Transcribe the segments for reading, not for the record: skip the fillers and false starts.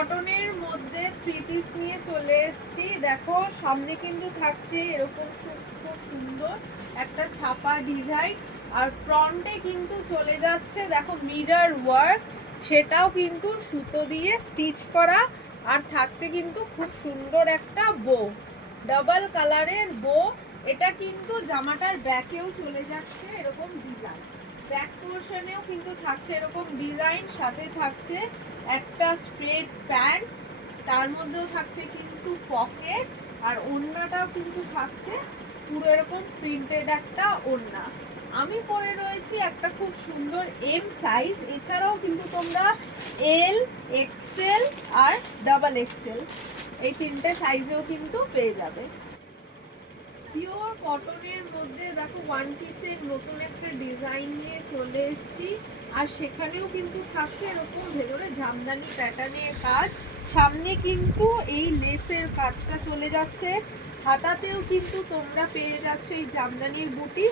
কটনের মধ্যে three piece নিয়ে চলে এসেছি। দেখো সামনে কিন্তু থাকছে এরকম খুব সুন্দর একটা ছাপা ডিজাইন, আর ফ্রন্টে কিন্তু চলে যাচ্ছে দেখো মিরর ওয়ার্ক, সেটাও কিন্তু সুতো দিয়ে স্টিচ করা, আর থাকছে কিন্তু খুব সুন্দর একটা বো, ডাবল কালারের বো। এটা কিন্তু জামাটার ব্যাকেও চলে যাচ্ছে এরকম ডিজাইন, ব্যাক পোর্শনেও কিন্তু থাকছে এরকম ডিজাইন, সাথে থাকছে একটা স্ট্রেট প্যান্ট, তার মধ্যেও থাকছে কিন্তু পকেট, আর ওড়নাটাও কিন্তু থাকছে পুরো এরকম প্রিন্টেড একটা ওড়না। আমি পরে রয়েছি একটা খুব সুন্দর এম সাইজ, এছাড়াও কিন্তু তোমরা এল, এক্সেল আর ডাবল এক্সেল এই তিনটে সাইজেও কিন্তু পেয়ে যাবে। পিওর কটনের মধ্যে দেখো ওয়ান পিসের নতুন একটা ডিজাইন নিয়ে চলে এসেছি, আর সেখানেও কিন্তু থাকছে এরকম ভেতরে জামদানি প্যাটার্নের কাজ, সামনে কিন্তু এই লেসের কাজটা চলে যাচ্ছে, হাতাতেও কিন্তু তোমরা পেয়ে যাচ্ছ এই জামদানির বুটি,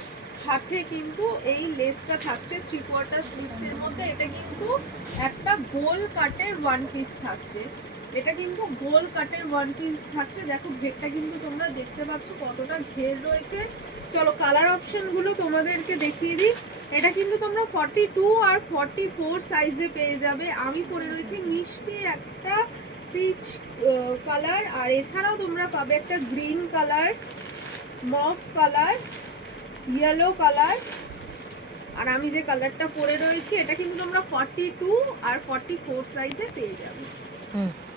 সাথে কিন্তু এই লেসটা থাকছে থ্রি কোয়ার্টার স্লিভসের মধ্যে। এটা কিন্তু একটা গোল কাটের ওয়ান পিস থাকছে, এটা কিন্তু গোল কাটের ওয়ান পিস থাকছে। দেখো ঘেরটা কিন্তু তোমরা দেখতে পাচ্ছ কতটা ঘের রয়েছে। চলো কালার অপশনগুলো তোমাদেরকে দেখিয়ে দিই। এটা কিন্তু তোমরা 42 আর 44 সাইজে পেয়ে যাবে। আমি পরে রয়েছি মিষ্টি একটা পিচ কালার, আর এছাড়াও তোমরা পাবে একটা গ্রিন কালার, মফ কালার, ইয়েলো কালার, আর আমি যে কালারটা পরে রয়েছি এটা কিন্তু তোমরা 42 আর 44 সাইজে পেয়ে যাবে।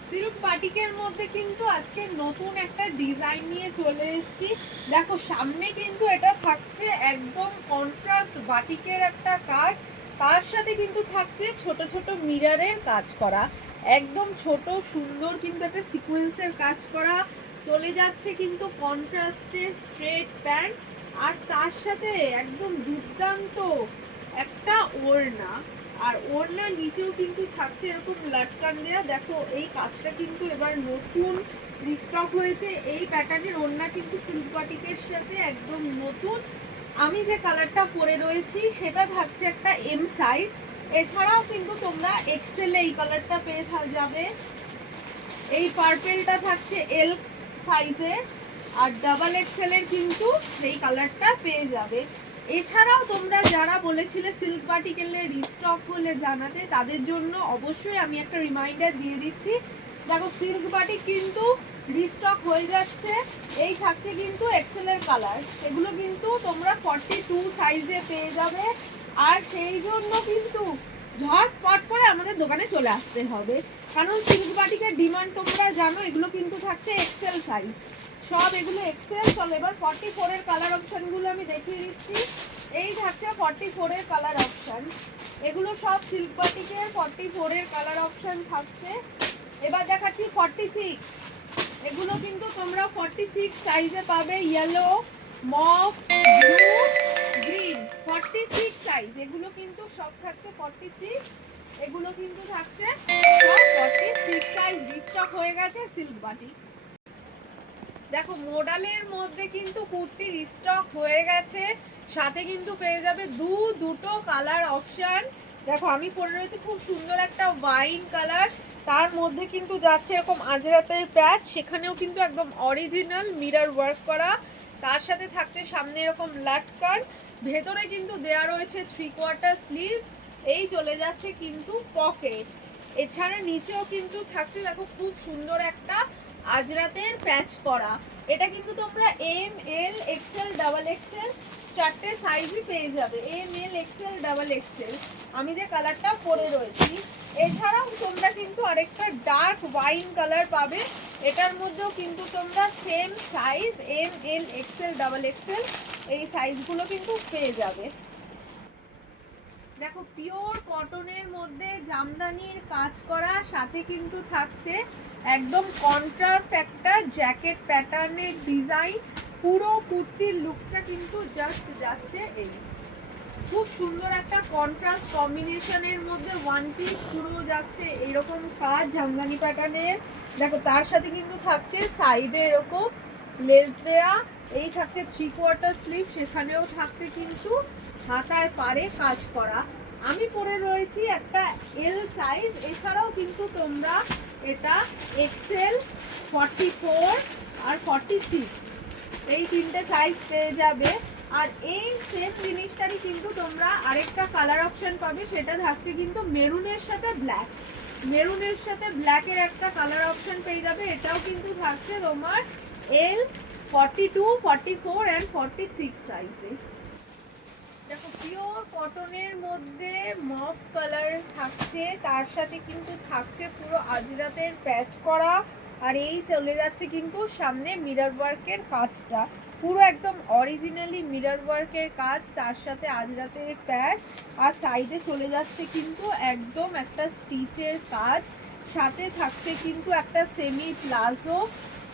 সিল্ক বাটিকের মধ্যে কিন্তু আজকে নতুন একটা ডিজাইন নিয়ে চলে এসেছি। দেখো সামনে কিন্তু এটা থাকছে একদম কন্ট্রাস্ট বাটিকের একটা কাজ, তার সাথে কিন্তু থাকছে ছোট ছোট মিররের কাজ করা, একদম ছোট সুন্দর কিন্তু একটা সিকোয়েন্সের কাজ করা, চলে যাচ্ছে কিন্তু কন্ট্রাস্টে স্ট্রেট প্যান্ট, আর তার সাথে একদম দুর্দান্ত একটা ওড়না, আর ওড়নার নিচেও কিন্তু থাকছে এরকম লাটকান দেয়া। দেখো এই কাজটা কিন্তু এবার নতুন রিস্টক হয়েছে, এই প্যাটার্নের ওড়না কিন্তু সিল্ক বাটিকের সাথে একদম নতুন। আমি যে কালারটা পরে রয়েছি সেটা থাকছে একটা এম সাইজ, এছাড়াও কিন্তু তোমরা এক্সেল এই কালারটা পেয়ে যাবে। এই পার্পেলটা থাকছে এল সাইজে, আর ডাবল এক্সেল এর কিন্তু সেই কালারটা পেয়ে যাবে। এছাড়াও তোমরা যারা বলেছিলে সিল্ক বাটিকেলের রিস্টক হলে জানাতে, তাদের জন্য অবশ্যই আমি একটা রিমাইন্ডার দিয়ে দিচ্ছি। দেখো সিল্ক বাটিক কিন্তু রিস্টক হয়ে যাচ্ছে, এই থাকছে কিন্তু এক্সেল এর কালার, এগুলো কিন্তু তোমরা 42 সাইজে পেয়ে যাবে, আর সেই জন্য কিন্তু ঝটপট করে আমাদের দোকানে চলে আসতে হবে, কারণ সিল্ক বাটিকের ডিমান্ড তোমরা জানো। এগুলো কিন্তু থাকছে এক্সেল সাইজ, সব এগুলো এক্সেল। চলো এবার 44 এর কালার অপশনগুলো আমি দেখিয়ে দিচ্ছি। এই থাকছে 44 এর কালার অপশন, এগুলো সব সিল্ক বাটিকের 44 এর কালার অপশন থাকছে। এবার দেখাচ্ছি 46, এগুলো কিন্তু তোমরা 46 সাইজে পাবে, ইয়েলো, মফ, ব্লু, গ্রিন, 46 সাইজ, এগুলো কিন্তু সব থাকছে 46, এগুলো কিন্তু থাকছে সব 46 সাইজ, রিস্টক হয়ে গেছে সিল্ক বাটিক। দেখো মডেলের মধ্যে কিন্তু কুর্তি রিস্টক হয়ে গেছে, সাথে কিন্তু পেয়ে যাবে দুটো কালার অপশন। দেখো আমি পরে রয়েছে খুব সুন্দর একটা ওয়াইন কালার, তার মধ্যে কিন্তু যাচ্ছে এরকম আজরাতের প্যাচ, সেখানেও কিন্তু একদম অরিজিনাল মিরর ওয়ার্ক করা, তার সাথে থাকছে সামনে এরকম লাটকান, ভেতরে কিন্তু দেয়া রয়েছে থ্রি কোয়ার্টার স্লিভ, এই চলে যাচ্ছে কিন্তু পকেট, এছাড়া নিচেও কিন্তু থাকছে দেখো খুব সুন্দর একটা আজরাতের প্যাচ করা। এটা কিন্তু তোমরা এম, এল, এক্সেল, ডাবল এক্সেল চারটে সাইজই পেয়ে যাবে, এম, এল, এক্সেল, ডাবল এক্সেল, আমি যে কালারটা পরে রয়েছি। এছাড়াও তোমরা কিন্তু আরেকটা ডার্ক ওয়াইন কালার পাবে, এটার মধ্যেও কিন্তু তোমরা সেম সাইজ এম, এল, এক্সেল, ডাবল এক্সেল এই সাইজগুলো কিন্তু পেয়ে যাবে। দেখো পিওর কটনের মধ্যে জামদানির কাজ করা, সাথে কিন্তু থাকছে একদম কন্ট্রাস্ট একটা জ্যাকেট প্যাটার্নের ডিজাইন, পুরো কুর্তির লুকসটা কিন্তু জাস্ট যাচ্ছে এই খুব সুন্দর একটা কন্ট্রাস্ট কম্বিনেশনের মধ্যে ওয়ান পিস পুরো যাচ্ছে এরকম কাজ জামদানি প্যাটার্নের। দেখো তার সাথে কিন্তু থাকছে সাইডে এরকম লেস দেয়া, এই থাকছে থ্রি কোয়ার্টার স্লিভ, সেখানেও থাকছে কিন্তু হাতায় পারে কাজ করা, আমি পরে রয়েছি একটা এল সাইজ, এছাড়াও কিন্তু তোমরা এটা এক্সেল, 44 আর 46 এই তিনটে সাইজ পেয়ে যাবে। আর এই সেম জিনিসটারই কিন্তু তোমরা আরেকটা কালার অপশন পাবে, সেটা থাকছে কিন্তু মেরুনের সাথে ব্ল্যাক, মেরুনের সাথে ব্ল্যাকের একটা কালার অপশন পেয়ে যাবে। এটাও কিন্তু থাকছে তোমার এল, 42, 44 অ্যান্ড 46 সাইজে। দেখো পিওর কটনের মধ্যে মফ কালার থাকছে, তার সাথে কিন্তু থাকছে পুরো আজরাতের প্যাচ করা। আর এই চলে যাচ্ছে কিন্তু সামনে মিরর ওয়ার্কের কাজটা, পুরো একদম অরিজিনালি মিরর ওয়ার্কের কাজ, তার সাথে আজরাতের প্যাচ। আর সাইডে চলে যাচ্ছে কিন্তু একদম একটা স্টিচের কাজ, সাথে থাকছে কিন্তু একটা সেমি প্লাজো,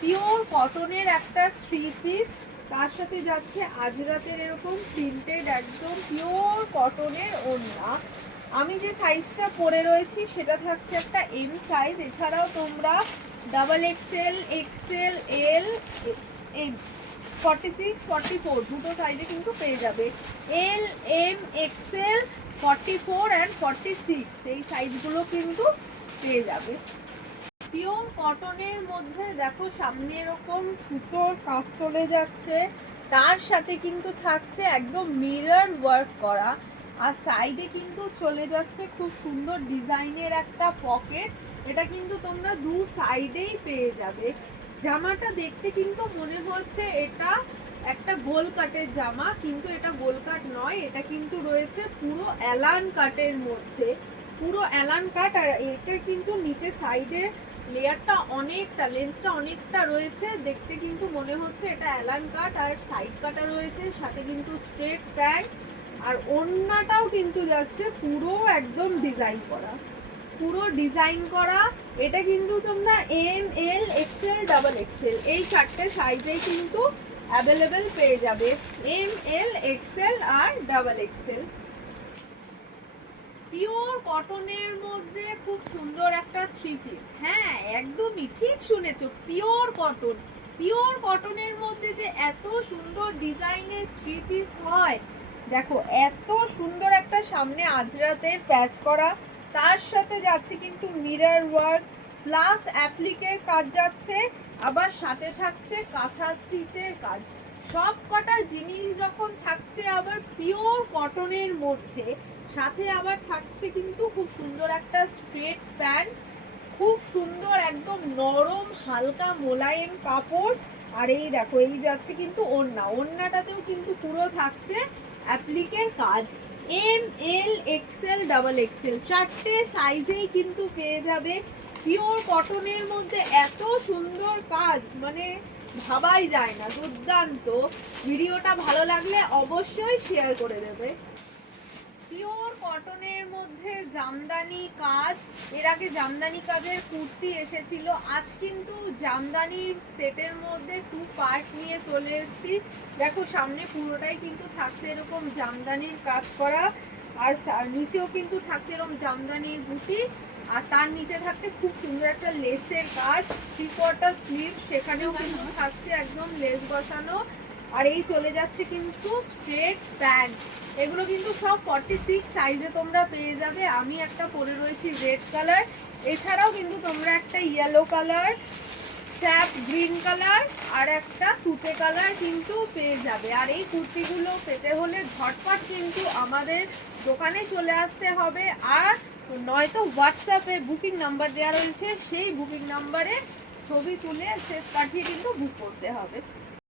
পিওর কটনের একটা 3 পিস, তার সাথে যাচ্ছে আজরাতের এরকম প্রিন্টেড একদম পিওর কটনের ওড়না। আমি যে সাইজটা পরে রয়েছি সেটা থাকছে একটা এম সাইজ, এছাড়াও তোমরা ডাবল এক্সেল, এক্সেল, এল, এম, 46, 44 দুটো সাইজে কিন্তু পেয়ে যাবে। এল, এম, এক্সেল, 44 অ্যান্ড 46 এই সাইজগুলো কিন্তু পেয়ে যাবে। পিওর কটনের মধ্যে দেখো সামনে এরকম সুতোর কাজ চলে যাচ্ছে, তার সাথে কিন্তু থাকছে একদম মিরর ওয়ার্ক করা। আর সাইডে কিন্তু চলে যাচ্ছে খুব সুন্দর ডিজাইনের একটা পকেট, এটা কিন্তু তোমরা দু সাইডেই পেয়ে যাবে। জামাটা দেখতে কিন্তু মনে হচ্ছে এটা একটা গোল কাটের জামা, কিন্তু এটা গোল কাট নয়, এটা কিন্তু রয়েছে পুরো অ্যালান কাটের মধ্যে, পুরো অ্যালান কাট। আর এটা কিন্তু নিচে সাইডে লেয়ারটা অনেকটা, লেন্থটা অনেকটা রয়েছে, দেখতে কিন্তু মনে হচ্ছে এটা অ্যালান কাট। আর সাইড কাটা রয়েছে, সাথে কিন্তু স্ট্রেট প্যান্ট, আর ওড়নাটাও কিন্তু যাচ্ছে পুরো একদম ডিজাইন করা, পুরো ডিজাইন করা। এটা কিন্তু তোমরা এম, এল, এক্সেল, ডাবল এক্সেল এই চারটে সাইজেই কিন্তু অ্যাভেলেবেল পেয়ে যাবে, এম, এল, এক্সেল আর ডাবল এক্সেল। পিওর কটনের মধ্যে খুব সুন্দর একটা 3 পিস, হ্যাঁ একদমই ঠিক শুনেছো, পিওর কটন। পিওর কটনের মধ্যে যে এত সুন্দর ডিজাইনের 3 পিস হয়, দেখো এত সুন্দর একটা সামনে আজরাতের প্যাচ করা, তার সাথে যাচ্ছে কিন্তু মিরর ওয়ার্ক প্লাস অ্যাপ্লিকের কাজ যাচ্ছে, আবার সাথে থাকছে কাঁথা স্টিচের কাজ। সব কটা জিনিস যখন থাকছে আবার পিওর কটনের মধ্যে, সাথে আবার থাকছে কিন্তু খুব সুন্দর একটা স্ট্রেট প্যান্ট, খুব সুন্দর একদম নরম হালকা মোলায়েম কাপড়। আর এই দেখো এই যাচ্ছে কিন্তু ওড়না, ওড়নাটাতেও কিন্তু পুরো থাকছে অ্যাপ্লিকের কাজ। এম, এল, এক্সেল, ডাবল এক্সেল চারটে সাইজেই কিন্তু পেয়ে যাবে। পিওর কটনের মধ্যে এত সুন্দর কাজ মানে ভাবাই যায় না, দুর্দান্ত। ভিডিওটা ভালো লাগলে অবশ্যই শেয়ার করে দেবে। পিওর কটনের মধ্যে জামদানি কাজ, এর আগে জামদানি কাজের কুর্তি এসেছিল, আজ কিন্তু জামদানির সেটের মধ্যে 2 পার্ট নিয়ে চলে এসেছি। দেখো সামনে পুরোটাই কিন্তু থাকছে এরকম জামদানির কাজ করা, আর নিচেও কিন্তু থাকছে এরকম জামদানির বুটি, আর তার নিচে থাকছে খুব সুন্দর একটা লেসের কাজ, 3/4 স্লিভ, সেখানেও কিন্তু থাকছে একদম লেস বসানো। আর এই চলে যাচ্ছে কিন্তু স্ট্রেট প্যান্ট, এগুলো কিন্তু সব 46 সাইজে তোমরা পেয়ে যাবে। আমি একটা পরে রয়েছি রেড কালার, এছাড়াও কিন্তু তোমরা একটা yellow colour, sap green colour আর একটা তুতে কালার কিন্তু পেয়ে যাবে। আর এই কুর্তিগুলো পেতে হলে ঝটপট কিন্তু আমাদের দোকানে চলে আসতে হবে, আর নয়তো হোয়াটসঅ্যাপে বুকিং নাম্বার দেওয়া রয়েছে, সেই বুকিং নাম্বারে ছবি তুলে সেট পাঠিয়ে কিন্তু বুক করতে হবে।